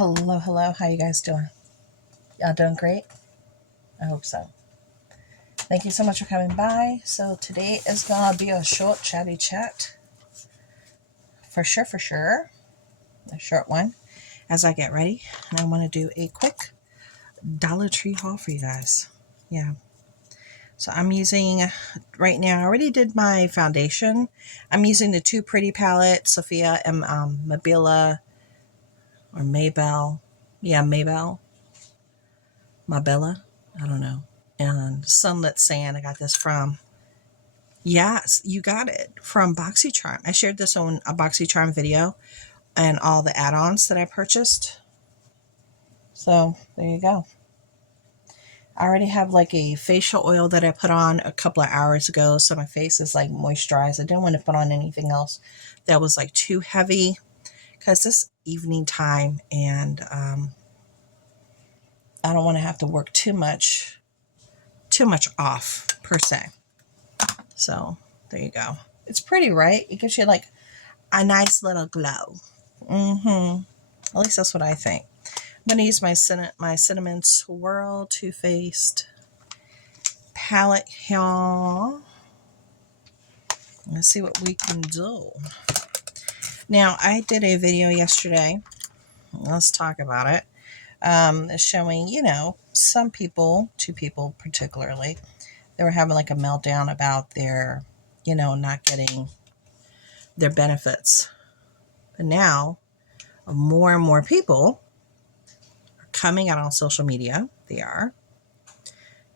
Hello. How you guys doing? Y'all doing great? I hope so. Thank you so much for coming by. So today is gonna be a short chatty chat. For sure. A short one as I get ready. And I want to do a quick Dollar Tree haul for you guys. Yeah. So I'm using, right now, I already did my foundation. I'm using the two pretty palettes, Sophia and Mabella, or Maybell. Yeah, Maybell. Mabella. I don't know. And Sunlit Sand, I got this from, yes, you got it, from BoxyCharm. I shared this on a BoxyCharm video and all the add-ons that I purchased. So there you go. I already have like a facial oil that I put on a couple of hours ago, so my face is like moisturized. I didn't want to put on anything else that was like too heavy because this evening time, and I don't want to have to work too much off per se. So there you go. It's pretty, right? It gives you like a nice little glow. At least that's what I think. I'm going to use my Cinnamon Swirl Too Faced palette here. Let's see what we can do. Now, I did a video yesterday. Let's talk about it. Showing, some people, two people particularly, they were having like a meltdown about their, not getting their benefits. But now, more and more people are coming out on social media. They are.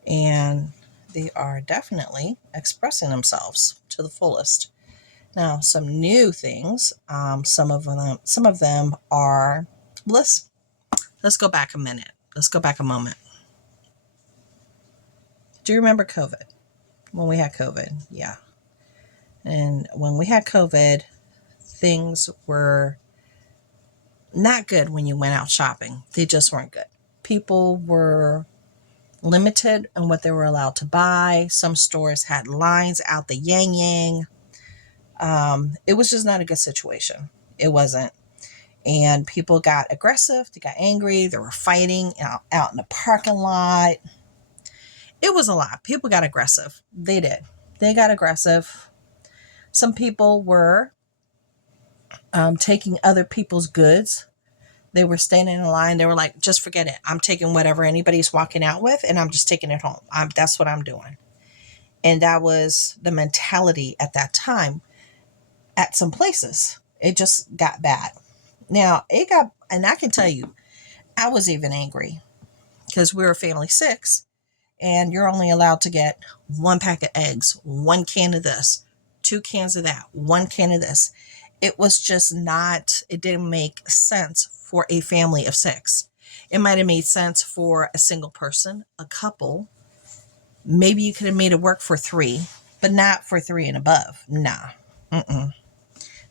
And they are definitely expressing themselves to the fullest. Now, some new things. Some of them are. Let's go back a minute. Let's go back a moment. Do you remember COVID? When we had COVID, yeah. And when we had COVID, things were not good when you went out shopping. They just weren't good. People were limited in what they were allowed to buy. Some stores had lines out the yang. It was just not a good situation. It wasn't. And people got aggressive. They got angry. They were fighting out in the parking lot. It was a lot. People got aggressive. They did. They got aggressive. Some people were taking other people's goods. They were standing in line. They were like, just forget it. I'm taking whatever anybody's walking out with, and I'm just taking it home. That's what I'm doing. And that was the mentality at that time at some places. It just got bad. Now, and I can tell you, I was even angry because we were a family 6, and you're only allowed to get 1 pack of eggs, 1 can of this, 2 cans of that, 1 can of this. It was just it didn't make sense for a family of 6. It might have made sense for a single person, a couple. Maybe you could have made it work for 3, but not for 3 and above. Nah.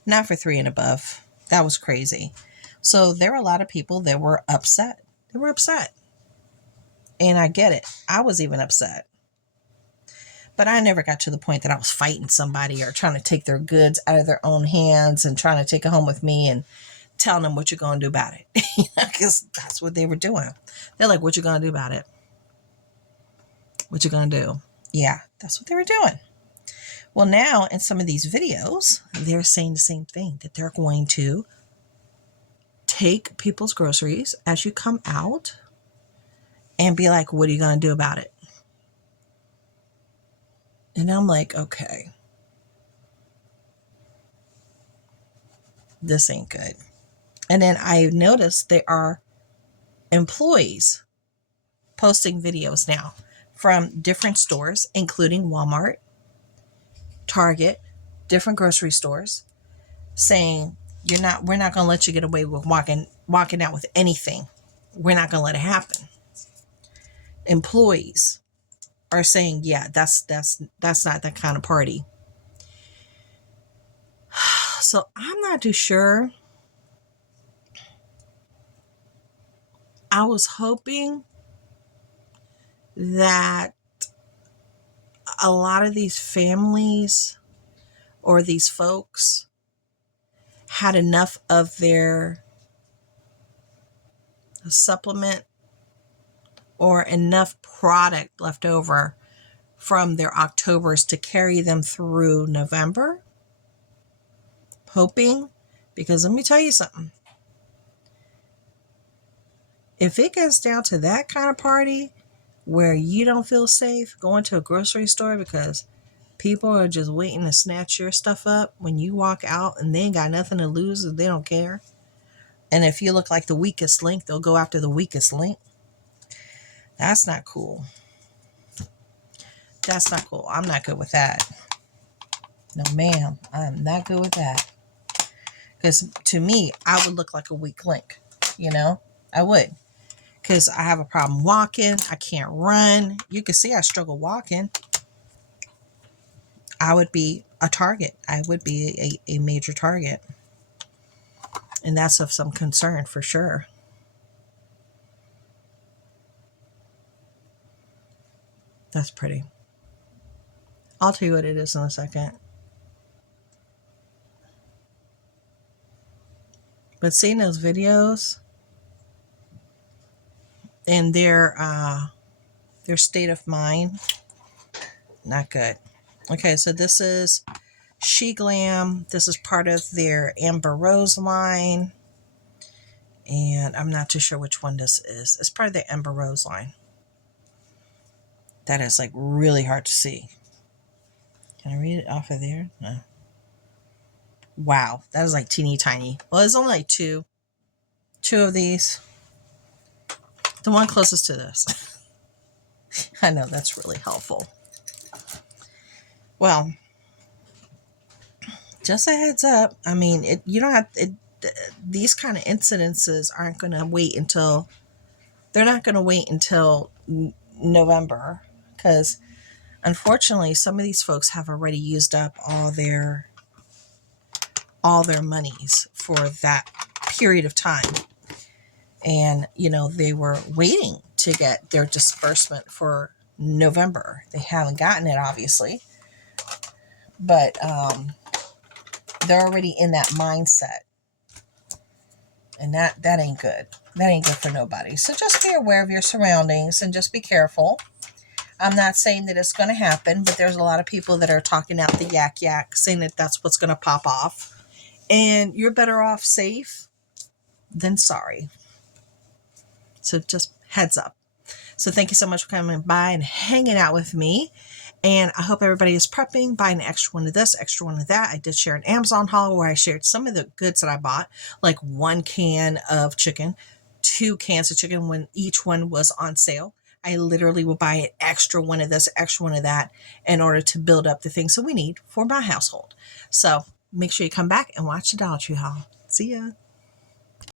Not for 3 and above. That was crazy. So there were a lot of people that were upset. They were upset. And I get it. I was even upset. But I never got to the point that I was fighting somebody or trying to take their goods out of their own hands and trying to take it home with me and telling them what you're going to do about it. Because that's what they were doing. They're like, what you going to do about it? What you going to do? Yeah, that's what they were doing. Well, now in some of these videos, they're saying the same thing, that they're going to take people's groceries as you come out and be like, what are you going to do about it? And I'm like, okay, this ain't good. And then I noticed there are employees posting videos now from different stores, including Walmart, Target, different grocery stores, saying, we're not going to let you get away with walking out with anything. We're not going to let it happen. Employees are saying, yeah, that's not that kind of party. So I'm not too sure. I was hoping that a lot of these families or these folks had enough of their supplement or enough product left over from their Octobers to carry them through November. Hoping, because let me tell you something. If it gets down to that kind of party where you don't feel safe going to a grocery store because people are just waiting to snatch your stuff up when you walk out and they ain't got nothing to lose and they don't care. And if you look like the weakest link, they'll go after the weakest link. That's not cool. That's not cool. I'm not good with that. No, ma'am. I'm not good with that. Because to me, I would look like a weak link. You know? I would. Because I have a problem walking. I can't run. You can see I struggle walking. I would be a target. I would be a major target. And that's of some concern for sure. That's pretty. I'll tell you what it is in a second. But seeing those videos and their state of mind, not good. Okay, so this is She Glam. This is part of their Amber Rose line. And I'm not too sure which one this is. It's part of the Amber Rose line. That is like really hard to see. Can I read it off of there? No. Wow, that is like teeny tiny. Well, there's only like two of these. The one closest to this. I know that's really helpful. Well, just a heads up. I mean, you don't have these kind of incidences aren't going to wait until. They're not going to wait until November, because unfortunately, some of these folks have already used up all their monies for that period of time. And, you know, they were waiting to get their disbursement for November. They haven't gotten it, obviously. But they're already in that mindset. And that ain't good. That ain't good for nobody. So just be aware of your surroundings and just be careful. I'm not saying that it's going to happen, but there's a lot of people that are talking out the yak, saying that that's what's going to pop off. And you're better off safe than sorry. So just heads up. So thank you so much for coming by and hanging out with me. And I hope everybody is prepping, buying an extra one of this, extra one of that. I did share an Amazon haul where I shared some of the goods that I bought, like 1 can of chicken, 2 cans of chicken when each one was on sale. I literally will buy an extra one of this, extra one of that in order to build up the things that we need for my household. So make sure you come back and watch the Dollar Tree haul. See ya.